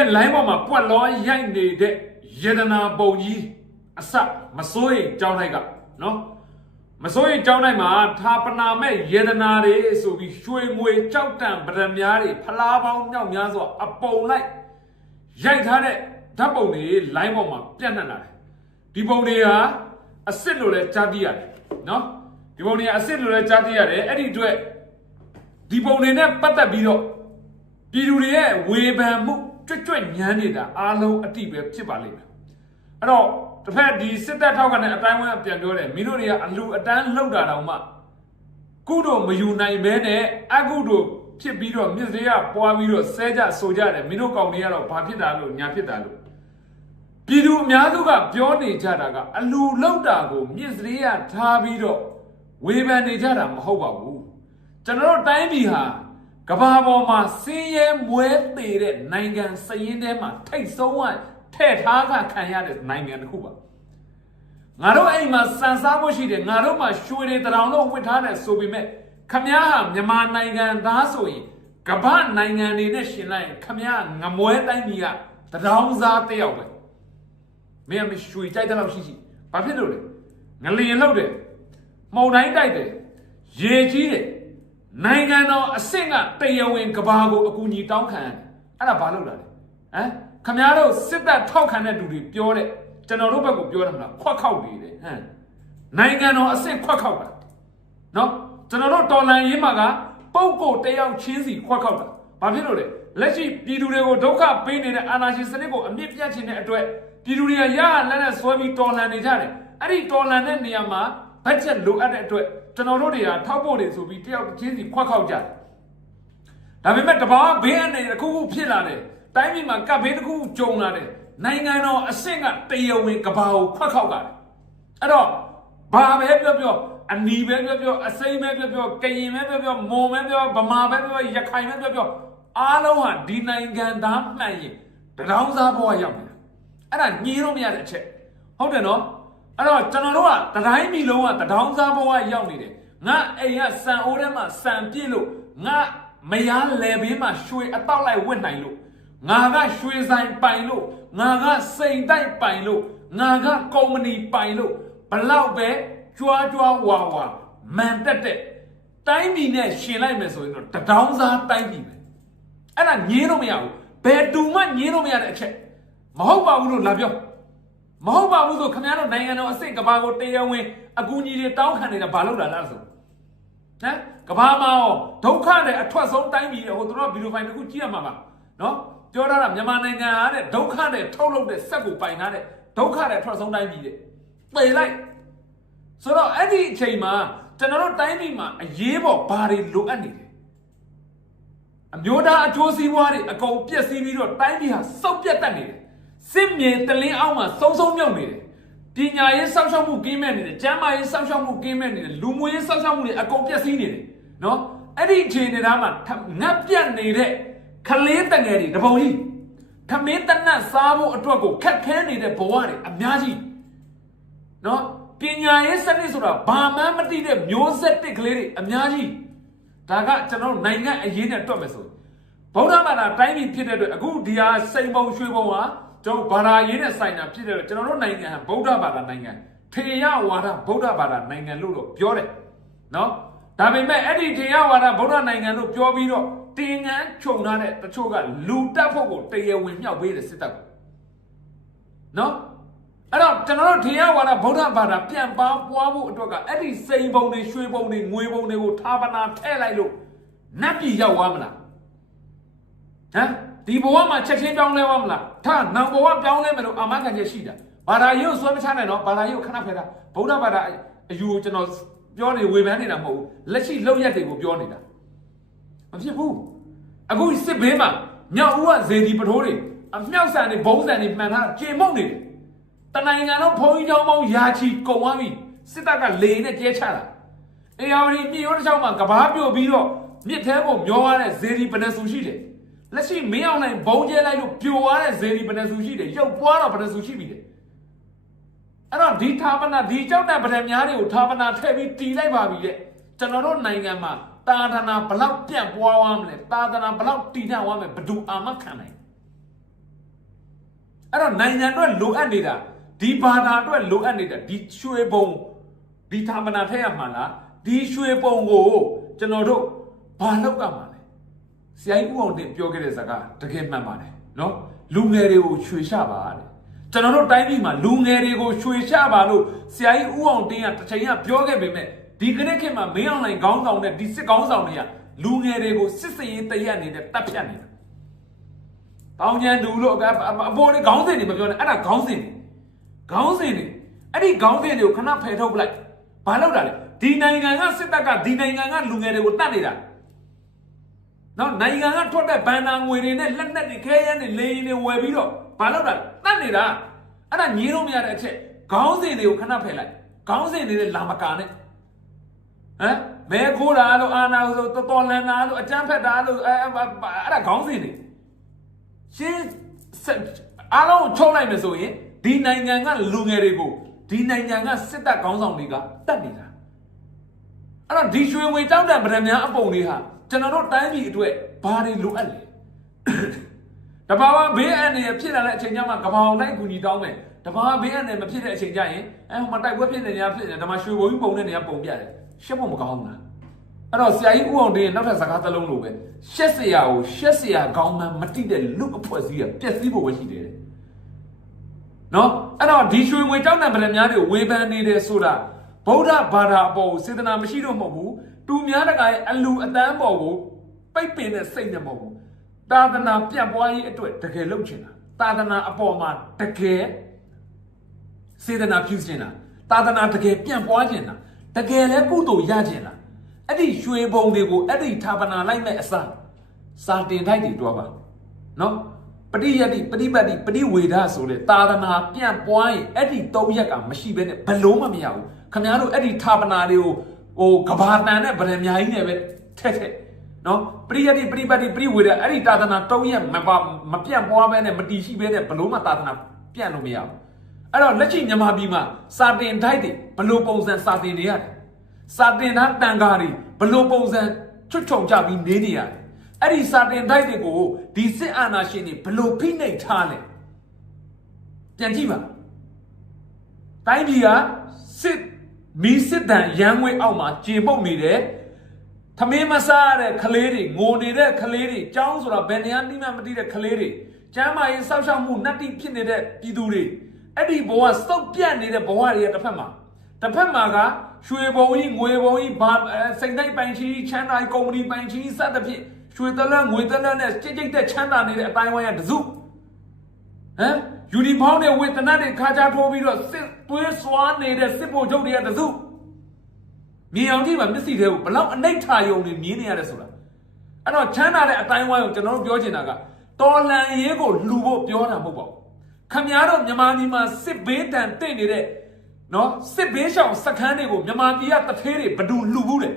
ရဲ့ line ပေါ်မှာပွက်လောရိုက်နေတဲ့ယေဒနာပုံကြီးအစမစိုးရင်ကြောင်းလိုက်ကနော်မစိုးရင်ကြောင်းလိုက်မှာသာပနာမဲ့ယေဒနာတွေဆိုပြီးရွှေငွေကြောက်တံပရမများတွေဖလားပေါင်းမြောက်များစွာအပုံလိုက်ရိုက်ထားတဲ့ဓာတ်ပုံတွေ line ပေါ်မှာပြန့်နှံ့လာတယ်ဒီပုံတွေဟာအစ်စ်လို့လည်းကြားသိရတယ်နော်ဒီပုံတွေကအစ်စ်လို့လည်းကြားသိရတယ်အဲ့ဒီအတွက်ဒီပုံတွေနဲ့ပတ်သက်ပြီးတော့ပြည်သူတွေရဲ့ဝေဖန်မှု ကြွကြွညမ်းနေတာအားလုံးအတိပဲဖြစ်ပါလိမ့်မယ်အဲ့တော့တစ်ဖက်ဒီစစ်တပ်ထောက်ကနေအတိုင်းဝဲပြန်ပြောတယ်မင်းတို့တွေကအလူအတန်းလှုပ်တာတောင်မှကုတို့မယူနိုင်ဘဲနဲ့အကုတို့ဖြစ်ပြီးတော့မြစ်စေးကပွားပြီးတော့ဆဲကြဆိုကြတယ်မင်းတို့ကောင်တွေကတော့ဘာဖြစ်တာလို့ညာဖြစ်တာလို့ပြည်သူအများစုကပြောနေကြတာကအလူလှုပ်တာကိုမြစ်စေးကထားပြီးတော့ဝေဖန်နေကြတာမဟုတ်ပါဘူးကျွန်တော်တို့တိုင်းပြည်ဟာ ကဘာပေါ်မှာစင်းရဲမွဲသေးတဲ့နိုင်ငံစရင်ထဲမှာထိတ်ဆုံးကထဲ့ထားကခံရတဲ့နိုင်ငံတစ်ခုပါငါတို့အိမ်မှာစံစားဖို့ရှိတယ်ငါတို့မှာရွှေတွေတရောင်လုံးဝစ်ထားတယ်ဆိုပေမဲ့ခမည်းဟာမြန်မာနိုင်ငံသားဆိုရင်ကမ္ဘာနိုင်ငံတွေနဲ့ရှင်လိုက်ရင်ခမည်းငမွဲတိုင်းပြည်ကတရောင်စားတစ်ယောက်ပဲမင်းကမရွှေကြိုက်တဲ့လောက်ရှိရှိဘာဖြစ်လို့လဲငလျင်လောက်တယ်မှုန်တိုင်းတိုက်တယ်ရေကြီးတယ် နိုင်ငံတော်အဆင့်ကတရားဝင်ကဘာကိုအကူအညီတောင်းခံရတယ်အဲ့ဒါဘာလို့လာလဲဟမ်ခမများတို့စစ်တပ်ထောက်ခံတဲ့လူတွေပြောတဲ့ကျွန်တော်တို့ဘက်ကိုပြောတယ်မလားခွက်ခောက်နေတယ်ဟမ်နိုင်ငံတော်အဆင့်ခွက်ခောက်တာနော်ကျွန်တော်တို့တော်လန်ရေးမှာကပုံကိုတယောက်ချင်းစီခွက်ခောက်တာဘာဖြစ်လို့လဲလက်ရှိပြည်သူတွေကိုဒုက္ခပေးနေတဲ့အာဏာရှင်စနစ်ကိုအမြင့်ပြတ်ခြင်းတဲ့အတွက်ပြည်သူတွေကရဟလက်နဲ့ဆွဲပြီးတော်လန်နေကြတယ်အဲ့ဒီတော်လန်တဲ့နေရာမှာ ဘတ်ဂျက်လိုအပ်တဲ့အတွက်ကျွန်တော်တို့တွေကထောက်ဖို့တွေဆိုပြီးတယောက်ချင်းစီခွက်ခောက်ကြတယ်ဒါပေမဲ့တဘာဘေးအနေနဲ့တစ်ခုခုဖြစ်လာတယ်တိုင်းပြည်မှာကပ်ဘေးတစ်ခုခုကြုံလာတယ်နိုင်ငံတော်အဆင့်ကတရားဝင်ကဘာကိုခွက်ခောက်ကြတယ်အဲ့တော့ဘာပဲပြောပြောအနီပဲပြောပြောအစိမ့်ပဲပြောပြောကရင်ပဲပြောပြောမွန်ပဲပြောဗမာပဲပြောရခိုင်ပဲပြောပြောအားလုံးဟာဒီနိုင်ငံသားမှန်ရင်တရောင်းစားဘဝရောက်နေတာအဲ့ဒါညှင်းလို့မရတဲ့အချက်ဟုတ်တယ်နော် အဲ့တော့ကျွန်တော်တို့ကတတိုင်းမီလုံးကတထောင်စားဘဝရောက်နေတယ်ငါအိမ်ကစံအိုးထဲမှာစံပြည့်လို့ငါမယားလယ်ဘေးမှာရွှေအတောက်လိုက်ဝစ်နိုင်လို့ငါကရွှေဆိုင်ပိုင်လို့ငါကစိန်တိုက်ပိုင်လို့ငါကကုမ္ပဏီပိုင်လို့ဘလောက်ပဲကြွားကြွားဝါဝါမန်တက်တက်တိုင်းပြည်နဲ့ရှင်လိုက်မယ်ဆိုရင်တော့တထောင်စားတိုင်းပြည်ပဲအဲ့ဒါညင်းလို့မရဘူးဘယ်တူမှညင်းလို့မရတဲ့အချက်မဟုတ်ပါဘူးလို့လာပြော မဟုတ်ပါဘူးဆိုခင်ဗျားတို့နိုင်ငံတော်အစိတ်ကဘာကိုတရားဝင်အကူအညီတွေတောင်းခံနေတာဘာလို့လာလားဆိုဟမ်ကဘာမှာရောဒုက္ခနဲ့အထွက်ဆုံးတိုင်းပြည်တွေဟိုတို့ကဗီဒီယိုဖိုင်တစ်ခုကြည့်ရမှာပါနော်ပြောထားတာမြန်မာနိုင်ငံဟာတဲ့ဒုက္ခနဲ့ထုတ်လုပ်တဲ့စက်ကိုပိုင်ထားတဲ့ဒုက္ခနဲ့အထွက်ဆုံးတိုင်းပြည်တွေပေလိုက်ဆိုတော့အဲ့ဒီအချိန်မှာကျွန်တော်တို့တိုင်းပြည်မှာအရေးပေါ်ဘာတွေလိုအပ်နေတယ်အမျိုးသားအကျိုးစီးပွားတွေအကုန်ပြည့်စည်ပြီးတော့တိုင်းပြည်ဟာစုပ်ပြတ်တတ်နေတယ် စစ်မြေတလင်းအောက်မှာစုံစုံမြုပ်နေတယ်ပညာရေးစောင့်ရှောက်မှုကင်းမဲ့နေတယ်ကျန်းမာရေးစောင့်ရှောက်မှုကင်းမဲ့နေတယ်လူမှုရေးစောင့်ရှောက်မှုတွေအကုန်ပြည့်စည်နေတယ်နော်အဲ့ဒီအခြေအနေသားမှာငတ်ပြတ်နေတဲ့ကလေးတငယ်တွေတပုံကြီးထမင်းတနတ်စားဖို့အတွက်ကိုခက်ခဲနေတဲ့ဘဝတွေအများကြီးနော်ပညာရေးစနစ်ဆိုတာဘာမှမသိတဲ့မျိုးဆက်တစ်ကလေးတွေအများကြီးဒါကကျွန်တော်တို့နိုင်ငံအရေးနဲ့တွက်မယ်ဆိုရင်ဗုဒ္ဓဘာသာတိုင်းပြည်ဖြစ်တဲ့အတွက်အခုဒီဟာစိန်ပုံရွှေပုံဟာ ကျွန်တော်ဘာသာရေးနဲ့ဆိုင်တာဖြစ်တဲ့အတွက်ကျွန်တော်တို့နိုင်ငံဟာဗုဒ္ဓဘာသာနိုင်ငံထေရဝါဒဗုဒ္ဓဘာသာနိုင်ငံလို့တော့ပြောတယ်နော်ဒါပေမဲ့အဲ့ဒီထေရဝါဒဗုဒ္ဓနိုင်ငံလို့ပြောပြီးတော့တင်ငန်းခြုံထားတဲ့တချို့ကလူတက်ဖို့ကိုတရားဝင်မြောက်ပေးတယ်စစ်တပ်ကနော်အဲ့တော့ကျွန်တော်တို့ထေရဝါဒဗုဒ္ဓဘာသာပြန်ပါပွားဖို့အတွက်ကအဲ့ဒီစိန်ပုံတွေရွှေပုံတွေငွေပုံတွေကိုဌာပနာထည့်လိုက်လို့နတ်ပြည်ရောက်သွားမလားဟမ် ဒီဘဝမှာချက်ချင်းပြောင်းလဲပါမလားထနောင်ဘဝပြောင်းလဲမယ်လို့အာမခံချက်ရှိတာဘာသာရေးကိုစွဲမချနိုင်တော့ဘာသာရေးကိုခဏဖယ်တာဗုဒ္ဓဘာသာအယူကိုကျွန်တော်ပြောနေဝေဖန်နေတာမဟုတ်ဘူးလက်ရှိလောက်ရက်တွေကိုပြောနေတာမဖြစ်ဘူးအခုစစ်ဘေးမှာမြောက်ဦးကဇေဒီပထိုးတွေအမြောက်ဆန်တွေဘုံဆန်တွေမှန်တာကြေမုံနေတယ်တနိုင်ငံလုံးဘုံကြီးကြောင်းပေါင်းယာချီကုန်သွားပြီစစ်တပ်ကလေနဲ့ကျဲချတာအေယာဝတီမြေရောတစ်ချောင်းမှာကဘာပြို့ပြီးတော့မြစ်ထဲပေါ်မျောရတဲ့ဇေဒီပနဆူရှိတယ် လက်ရှိမင်းအောင်နိုင်ဘုံကျဲလိုက်လို့ပြိုသွားတဲ့ဇေဒီဘယ်နှစုရှိတယ်ရုပ်ပွားတော့ဘယ်နှစုရှိပြီလဲအဲ့တော့ဒီဌာပနာဒီကြောက်တဲ့ဗဒံများတွေကိုဌာပနာထည့်ပြီးတီလိုက်ပါပြီတဲ့ကျွန်တော်တို့နိုင်ငံမှာတာသနာဘလောက်ပြန့်ပွားသွားမလဲတာသနာဘလောက်တည်နှံ့သွားမလဲဘယ်သူအာမခံနိုင်အဲ့တော့နိုင်ငံအတွက်လိုအပ်နေတာဒီဘာသာအတွက်လိုအပ်နေတာဒီရွှေဘုံဒီဌာမနာထက်ရမှာလားဒီရွှေဘုံကိုကျွန်တော်တို့ဘာလုပ်ရမှာလဲ ဆရာကြီးဦးအောင်တင်ပြောခဲ့တဲ့စကားတကယ်မှန်ပါတယ်နော်လူငယ်တွေကိုရွှေချပါတဲ့ကျွန်တော်တို့တိုင်းပြည်မှာလူငယ်တွေကိုရွှေချပါလို့ဆရာကြီးဦးအောင်တင်ကတစ်ချိန်ကပြောခဲ့ပေမဲ့ဒီကနေ့ခေတ်မှာမင်းအောင်လှိုင်ခေါင်းဆောင်တဲ့ဒီစစ်ခေါင်းဆောင်တွေကလူငယ်တွေကိုစစ်စင်ရေးတရက်နေတဲ့တပ်ဖြတ်နေတာတောင်ကျန်တူလို့အပေါ်လေးခေါင်းစဉ်တွေမပြောနဲ့အဲ့ဒါခေါင်းစဉ်တွေခေါင်းစဉ်တွေအဲ့ဒီခေါင်းစဉ်တွေကိုခဏဖယ်ထုတ်ပလိုက်ဘာလို့တာလဲဒီနိုင်ငံကစစ်တပ်ကဒီနိုင်ငံကလူငယ်တွေကိုတတ်နေတာ နော်နိုင်ငံကထွက်တဲ့ဘန်နာငွေတွေနဲ့လက်နက်တွေခဲယမ်းတွေလေရင်တွေဝယ်ပြီးတော့ဘာလို့တာတတ်နေတာအဲ့ဒါညင်းလို့မရတဲ့အချက်ခေါင်းစဉ်တွေကိုခဏဖယ်လိုက်ခေါင်းစဉ်တွေနဲ့လာမကာနဲ့ဟမ်မဲခိုးတာလို့အာနာဆိုတော်တော်လန်တာလို့အကြမ်းဖက်တာလို့အဲအဲ့ဒါခေါင်းစဉ်တွေရှင်းအားလုံးချုံလိုက်မယ်ဆိုရင်ဒီနိုင်ငံကလူငယ်တွေကိုဒီနိုင်ငံကစစ်တပ်ခေါင်းဆောင်တွေကတတ်နေတာအဲ့တော့ဒီရွှေငွေတောင်းတဗရမများအပုံတွေဟာ ကျွန်တော်တို့တိုင်းပြည်အတွက်ဘာတွေလိုအပ်လဲတဘာဝဘေးအန္တရာယ်ဖြစ်လာတဲ့အချိန်ကျမှကဘာအောင်လိုက်ကူညီတောင်းမယ်တဘာဝဘေးအန္တရာယ်မဖြစ်တဲ့အချိန်ကျရင်အဲဟိုမှာတိုက်ပွဲဖြစ်နေနေဖြစ်နေဒါမှရွှေဘုံကြီးပုံနေနေပုံပြတယ်ရှက်ဖို့မကောင်းဘူးလားအဲ့တော့ဆရာကြီးဦးအောင်တင်းရဲ့နောက်ထပ်စကားတစ်လုံးလိုပဲရှက်စရာကိုရှက်စရာကောင်းမှန်းမတိတဲ့လူအဖွဲ့အစည်းကပျက်စီးဖို့ပဲရှိတယ်တဲ့နော်အဲ့တော့ဒီရွှေငွေကြောက်တံပလများတွေဝေဖန်နေတယ်ဆိုတာဗုဒ္ဓဘာသာအပေါ်ကိုစေတနာမရှိတော့မဟုတ်ဘူး တူများတကာရဲ့အလူအတန်းပေါ်ကိုပိတ်ပင်တဲ့စိတ်နဲ့မဟုတ်ဘူးသာသနာပြတ်ပွားရေးအတွက်တကယ်လုပ်ချင်တာသာသနာအပေါ်မှာတကယ်စေတနာပြုချင်တာသာသနာတကယ်ပြန့်ပွားချင်တာတကယ်လဲကုသိုလ်ရချင်တာအဲ့ဒီရွှေဘုံတွေကိုအဲ့ဒီဌာပနာလိုက်မဲ့အစားစာတင်ထိုက်တွေတွားပါနော်ပရိယတိပရိပတ်တိပရိဝေဒဆိုတဲ့တာသနာပြန့်ပွားရင်အဲ့ဒီသုံးရက်ကမရှိဘဲနဲ့ဘလုံးမမရဘူးခမများတို့အဲ့ဒီဌာပနာတွေကို ဟိုကဘာတန်နဲ့ဗရံများကြီးနဲ့ပဲထက်ထက်နော်ပရိယတိပရိပတ်တိပရိဝေဒအဲ့ဒီတာသနာသုံးရက်မပါမပြန့်ပွားဘဲနဲ့မတီရှိဘဲနဲ့ဘလုံးမတာသနာပြန့်လို့မရဘူးအဲ့တော့လက်ရှိမြန်မာပြည်မှာစာတင်ထိုက်တွေဘလို့ပုံစံစာတင်တွေရတယ်စာတင်သားတန်ကားတွေဘလို့ပုံစံချွတ်ချုံကြပြီးနေနေရတယ်အဲ့ဒီစာတင်တိုက်တွေကိုဒီစစ်အာဏာရှင်တွေဘလို့ဖိနှိပ်ထားလဲပြန်ကြည့်ပါတိုင်းပြည်ကစစ် မီးစစ်တန်ရန်ငွေအောက်မှာကြေပုတ်နေတယ်ထမင်းမစားရတဲ့ကလေးတွေငိုနေတဲ့ကလေးတွေကြောင်းဆိုတာဘယ်နေရာတိမှမတိတဲ့ကလေးတွေကျမ်းမာရေးစောက်ရှောက်မှုနှက်တိဖြစ်နေတဲ့ပြည်သူတွေအဲ့ဒီဘဝစုပ်ပြတ်နေတဲ့ဘဝတွေရဲ့တစ်ဖက်မှာတစ်ဖက်မှာကရွှေဘုံကြီးငွေဘုံကြီးဘာအဲစိန်တိုက်ပိုင်ချီချမ်းသာကုမ္ပဏီပိုင်ချီစသဖြင့်ရွှေတလန်းငွေတလန်းနဲ့ကြိတ်ကြိတ်တဲ့ချမ်းသာနေတဲ့အတိုင်းဝိုင်းရတစုဟမ် ယူနီဖောင်းနဲ့ဝေတနတ်တွေခါချထိုးပြီးတော့စစ်သွေးစွာနေတဲ့စစ်ဗိုလ်ချုပ်တွေကတစုမြေအောင်ကြီးမှာမျက်စိတွေကိုဘလောက်အနိဋ္ဌာယုံနေမြင်နေရတယ်ဆိုတာအဲ့တော့ချမ်းသာတဲ့အတိုင်းဝိုင်းကိုကျွန်တော်တို့ပြောချင်တာကတော်လန်ရေးကိုလှူဖို့ပြောတာမဟုတ်ပါဘူးခမများတို့မြန်မာပြည်မှာစစ်ဘေးတန်တင့်နေတဲ့နော်စစ်ဘေးရှောင်စခန်းတွေကိုမြန်မာပြည်ကတထေးတွေဘဒူလှူဘူးတယ်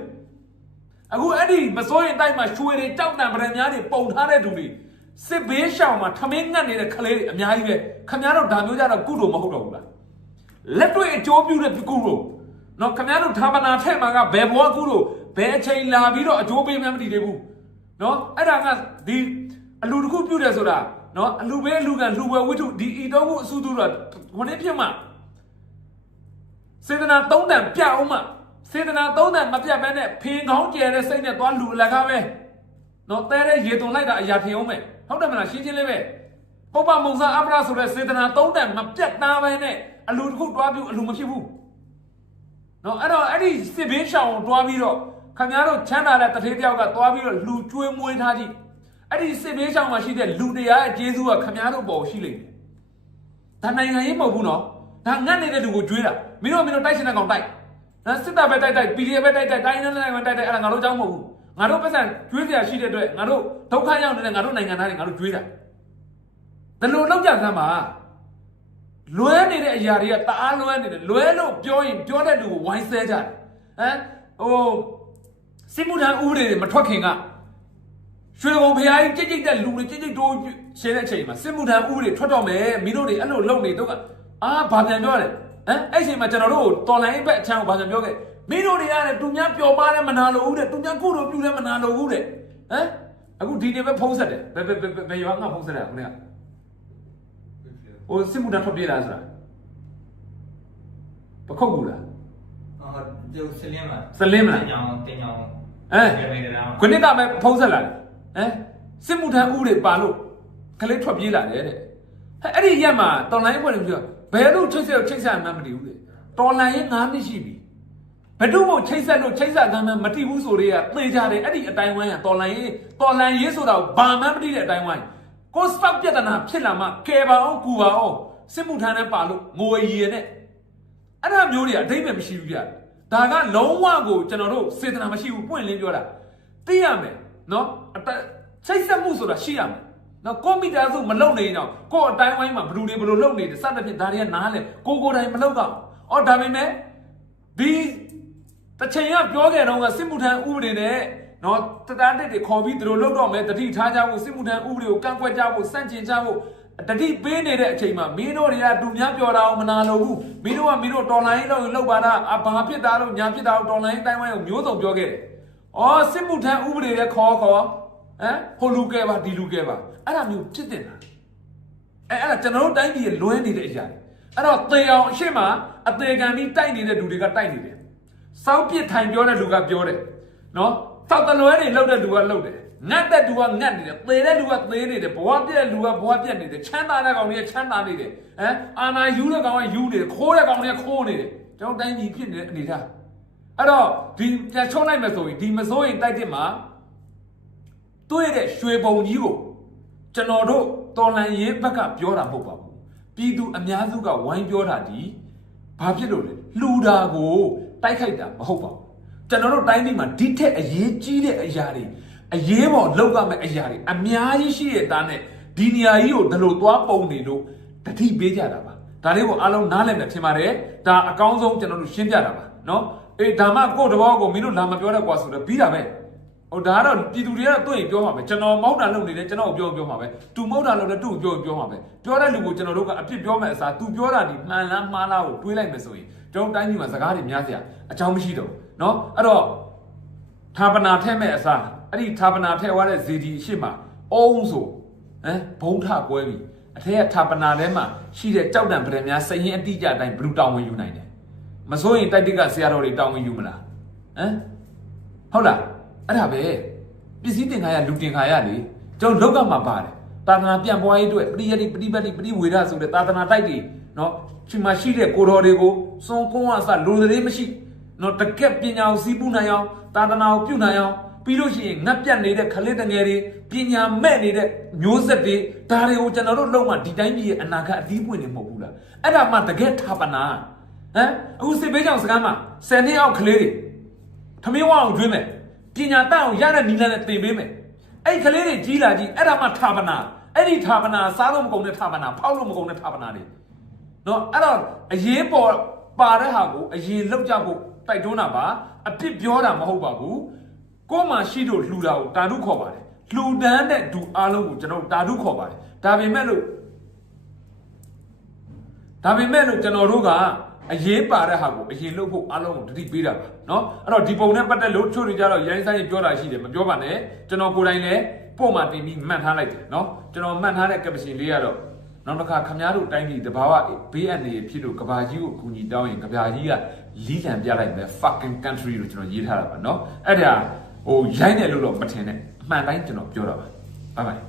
အခုအဲ့ဒီမစိုးရင်တိုက်မှာရွှေတွေတောက်တံပရံများတွေပုံထားတဲ့သူတွေ စစ်ဘေးရှောင်မှာထမင်းငတ်နေတဲ့ကလေးတွေအများကြီးပဲခင်ဗျားတို့ဒါမျိုးကြတော့ကုသိုလ်မဟုတ်တော့ဘူးလားလက်တွေ့အကျိုးပြုတဲ့ကုသိုလ်နော်ခင်ဗျားတို့ဌာပနာထဲမှာကဘယ်ဘဝကုသိုလ်ဘယ်အချိန်လာပြီးတော့အကျိုးပေးမှန်းမသိသေးဘူးနော်အဲ့ဒါကဒီအလူတစ်ခုပြုတယ်ဆိုတာနော်အလူပဲအလူကလူပဲဝိထုဒီဤတော့မှုအစုသူတော့ခொနည်းဖြစ်မှာစေတနာသုံးတန်ပြအောင်မှစေတနာသုံးတန်မပြတ်ဘဲနဲ့ဖင်ကောင်းကျဲတဲ့စိတ်နဲ့သွားလူအလကားပဲနော်တဲတဲ့ရေသွန်လိုက်တာအရာထင်အောင်မယ် ဟုတ်တယ်မလားရှင်းချင်းလေးပဲပုပ္ပမုံစာအပရဆိုတဲ့စေတနာသုံးတန်မပြတ်သားပဲနဲ့အလူတစ်ခုတွားပြီးအလူမဖြစ်ဘူးနော်အဲ့တော့အဲ့ဒီစစ်ဘေးရှောင်တွားပြီးတော့ခင်ဗျားတို့ချမ်းသာတဲ့တထေးတယောက်ကတွားပြီးတော့လူကျွေးမွေးထားကြည့်အဲ့ဒီစစ်ဘေးရှောင်မှာရှိတဲ့လူတရားအကျေးဇူးကခင်ဗျားတို့ပေါ်ရှိလိမ့်မယ်ဒါနိုင်ငံရေးမဟုတ်ဘူးနော်ဒါငတ်နေတဲ့လူကိုကျွေးတာမင်းတို့မင်းတို့တိုက်ရှင်တဲ့ကောင်တိုက်ဒါစစ်တပ်ပဲတိုက်တိုက် PDF ပဲတိုက်တိုက်တိုင်းနဲ့နိုင်ငံတိုက်တိုက်အဲ့ဒါငါတို့ကြောင်းမဟုတ်ဘူး ငါတို့ပတ်စံကြွေးစရာရှိတဲ့အတွက်ငါတို့ဒုက္ခရောက်နေတဲ့ငါတို့နိုင်ငံသားတွေငါတို့ကြွေးတာဒါလို့လောက်ကြစမ်းပါလွဲနေတဲ့အရာတွေကတအားလွဲနေတယ်လွဲလို့ပြောရင်ပြောတဲ့လူကိုဝိုင်းဆဲကြတယ်ဟမ်ဟိုစစ်မှုထမ်းဥပဒေတွေမထွက်ခင်ကရွှေကုံဖျားကြီးကြိတ်ကြိတ်တဲ့လူတွေကြိတ်ကြိတ်တိုးရှင်းတဲ့အချိန်မှာစစ်မှုထမ်းဥပဒေထွက်တော့မယ်မင်းတို့တွေအဲ့လိုလုပ်နေတော့ကအာဘာပြန်ပြောလဲဟမ်အဲ့ချိန်မှာကျွန်တော်တို့တော်လိုင်းဘက်အချမ်းကိုဘာပြန်ပြောခဲ့ မင်းတို့တွေကလည်းသူများပျော်ပါတဲ့မနာလိုဘူးတဲ့သူများကုလိုပြုတဲ့မနာလိုဘူးတဲ့ဟမ်အခုဒီနေ့ပဲဖုံးဆက်တယ်ဘယ်ဘယ်ဘယ်ဘယ်ရွာငါဖုံးဆက်တယ်ခုနကဟိုစစ်မှုထမ်းထွက်ပြေးလာဆိုတာပခုတ်ကူလားအော်ဒီစလင်းမှာစလင်းမလားတင်အောင်တင်အောင်အဲပြေပြေတယ်လားခုနှစ်ကပဲဖုံးဆက်လာတယ်ဟမ်စစ်မှုထမ်းဥတွေပါလို့ကလေးထွက်ပြေးလာတယ်တဲ့ဟဲ့အဲ့ဒီရက်မှာတော်လိုင်းဘွယ်တွေပြောဘယ်လိုချိတ်ဆက်ချိတ်ဆက်မှမတည်ဘူးလေတော်လိုင်းရင်9နှစ်ရှိပြီ ဘယ်တော့မှချိတ်ဆက်လို့ချိတ်ဆက်ကမ်းမှမတည်ဘူးဆိုတွေကသေကြတယ်အဲ့ဒီအတိုင်းဝိုင်းကတော်လိုင်းရေးတော်လိုင်းရေးဆိုတာကိုဘာမှမတည်တဲ့အတိုင်းဝိုင်းကိုစပတ်ပြဿနာဖြစ်လာမှကယ်ပါအောင်ကူပါအောင်စစ်မှုထမ်းနဲ့ပါလို့ငိုရည်ရနဲ့အဲ့ဒါမျိုးတွေကအတိတ်ပဲမရှိဘူးဗျဒါကလုံးဝကိုကျွန်တော်တို့စေတနာမရှိဘူးပွင့်လင်းပြောတာသိရမယ်နော်အတစိတ်ဆက်မှုဆိုတာရှိရမယ်နော်ကွန်ပျူတာဆိုမလုံနေတော့ကိုယ့်အတိုင်းဝိုင်းမှာဘယ်လူတွေဘယ်လိုလုပ်နေတယ်စသဖြင့်ဒါတွေကနားလဲကိုကိုယ်တိုင်မလုပ်တော့အော်ဒါပေမဲ့ဒီ တစ်ချိန်ကပြောခဲ့တော့ကစစ်မှုထမ်းဥပဒေနဲ့နော်တတန်းတက်တွေခေါ်ပြီးသူတို့လုပ်တော့မယ်တတိထားကြဖို့စစ်မှုထမ်းဥပဒေကိုကန့်ကွက်ကြဖို့စန့်ကျင်ကြဖို့တတိပေးနေတဲ့အချိန်မှာမင်းတို့တွေကတူများပြောတာအောင်မနာလို့ဘူးမင်းတို့ကမင်းတို့တော်လိုင်းလို့လောက်ပါတာအဘာဖြစ်တာလို့ညာဖြစ်တာလို့တော်လိုင်းတိုင်းဝိုင်းကိုမျိုးစုံပြောခဲ့တယ်။အော်စစ်မှုထမ်းဥပဒေနဲ့ခေါ်ခေါ်ဟမ်ဟိုလူကဲပါဒီလူကဲပါအဲ့ဒါမျိုးဖြစ်တင်တာ။အဲအဲ့ဒါကျွန်တော်တို့တိုင်းပြည်လွဲနေတဲ့အရာတွေအဲ့တော့သေအောင်အရှိမအသေးခံပြီးတိုက်နေတဲ့လူတွေကတိုက်နေတယ်။ စောင်းပြစ်ထိုင်ပြောတဲ့လူကပြောတယ်နော်။သောက်တလွဲတွေလှုပ်တဲ့လူကလှုပ်တယ်။ငတ်တဲ့လူကငတ်နေတယ်။သေတဲ့လူကသေနေတယ်။ဘဝပြည့်တဲ့လူကဘဝပြည့်နေတယ်။ချမ်းသာတဲ့ကောင်တွေကချမ်းသာနေတယ်။ဟမ်အာနာယူတဲ့ကောင်ကယူနေတယ်။ခိုးတဲ့ကောင်တွေကခိုးနေတယ်။ကျွန်တော်တိုင်းပြည်ဖြစ်နေတဲ့အနေအထား။အဲ့တော့ဒီပြန်ချုံးလိုက်မယ်ဆိုရင်ဒီမစိုးရင်တိုက်တဲ့မှာတွေ့တဲ့ရွှေပုံကြီးကိုကျွန်တော်တို့တော်လန်ရေးဘက်ကပြောတာမဟုတ်ပါဘူးပြည်သူအများစုကဝိုင်းပြောတာဒီဘာဖြစ်လို့လဲလှူတာကို တိုက်ခိုက်တာမဟုတ်ပါဘူးကျွန်တော်တို့တိုင်းပြည်မှာဒီထက်အရေးကြီးတဲ့အရာတွေအရေးပေါ်လောက်ရမယ့်အရာတွေအများကြီးရှိတဲ့သားနဲ့ဒီနေရာကြီးကိုဒီလိုသွားပုံနေလို့တတိပေးကြတာပါဒါလေးကိုအားလုံးနားလည်မယ်ထင်ပါတယ်ဒါအကောင်းဆုံးကျွန်တော်တို့ရှင်းပြတာပါเนาะအေးဒါမှကိုယ့်တဘောကိုမင်းတို့လာမပြောတတ်ကွာဆိုတော့ပြီးတာပဲ ဟိုဒါကတော့ပြည်သူတွေကတော့တွေ့ရင်ပြောမှာပဲကျွန်တော်မောက်တာလုပ်နေတယ်ကျွန်တော်ကိုပြောပြောမှာပဲသူမောက်တာလုပ်တယ်သူ့ကိုပြောပြောမှာပဲပြောတဲ့လူကိုကျွန်တော်တို့ကအပြစ်ပြောမဲ့အစားသူပြောတာဒီမှန်လားမှားလားကိုတွေးလိုက်မယ်ဆိုရင်ကျွန်တော်တိုင်းပြည်မှာစကားတွေများစရာအကြောင်းမရှိတော့ဘူးเนาะအဲ့တော့ဌာပနာထဲမဲ့အစားအဲ့ဒီဌာပနာထဲသွားတဲ့ဇေဒီအရှိမအုံးဆိုဟမ်ဘုံထကွဲပြီအထက်ကဌာပနာထဲမှာရှိတဲ့ကြောက်တံပဒံများစရင်အတိအကျအတိုင်းဘလူတောင်းဝင်ယူနိုင်တယ်မစိုးရင်တိုက်တက်ကဆရာတော်တွေတောင်းဝင်ယူမလားဟမ် ဟုတ်လား အဲ့ဒါပဲပစ္စည်းတင်ခါရလူတင်ခါရလေကျွန်တော်လောက်ကမှာပါတယ်သာသနာပြန်ပွားရေးအတွက်ပရိယတိပရိပတ်တိပရိဝေဒဆိုတဲ့သာသနာတိုက်တွေနော်ရှင်မရှိတဲ့ကိုတော်တွေကိုစွန်ကုန်းအစလူတွေမရှိနော်တကက်ပညာကိုစီးပူးနိုင်အောင်သာသနာကိုပြုနိုင်အောင်ပြီးလို့ရှိရင်ငတ်ပြတ်နေတဲ့ခလစ်တငယ်တွေပညာမဲ့နေတဲ့မျိုးဆက်တွေဒါတွေကိုကျွန်တော်တို့လုံးဝဒီတိုင်းပြည်ရဲ့အနာဂတ်အသီးပွင့်နေမဟုတ်ဘူးလားအဲ့ဒါမှတကယ်ထာပနာဟမ်အခုစစ်ပေးကြောင်စကားမှာ10နှစ်အောက်ကလေးတွေထမင်းဝအောင်ကျွေးမယ် ပညာတတ်အောင်ရတဲ့နီလာနဲ့သင်ပေးမယ်အဲ့ဒီကလေးတွေကြီးလာကြီးအဲ့ဒါမှဌာပနာအဲ့ဒီဌာပနာစားလို့မကုန်တဲ့ဌာပနာဖောက်လို့မကုန်တဲ့ဌာပနာတွေနော်အဲ့တော့အရေးပေါ်ပါတဲ့ဟာကိုအရင်လောက်ကြဖို့တိုက်တွန်းတာပါအပြစ်ပြောတာမဟုတ်ပါဘူးကိုယ်မှရှိတို့လှူတာကိုတာဓုခေါ်ပါတယ်လှူဒန်းတဲ့ဒူအားလုံးကိုကျွန်တော်တို့တာဓုခေါ်ပါတယ်ဒါပေမဲ့လို့ဒါပေမဲ့လို့ကျွန်တော်တို့က အရေးပါတဲ့ဟာကိုအရင်လုပ်ဖို့အားလုံးကိုတတိပေးတာပါเนาะအဲ့တော့ဒီပုံနဲ့ပတ်သက်လို့ချို့တွေကြတော့ရိုင်းဆိုင်ပြောတာရှိတယ်မပြောပါနဲ့ကျွန်တော်ကိုယ်တိုင်လည်းပို့မှတင်ပြီးမှတ်ထားလိုက်တယ်เนาะကျွန်တော်မှတ်ထားတဲ့ကပရှင်လေးကတော့နောက်တစ်ခါခမားတို့တိုင်းပြည်တဘာဝဘေးအန္တရာယ်ဖြစ်လို့ကဘာကြီးကိုအကူညီတောင်းရင်ကဘာကြီးကလီးလံပြလိုက်မယ် fucking country လို့ကျွန်တော်ရေးထားတာပါเนาะအဲ့ဒါဟိုရိုင်းတယ်လို့တော့မထင်နဲ့အမှန်တိုင်းကျွန်တော်ပြောတာပါဘိုင်ဘိုင်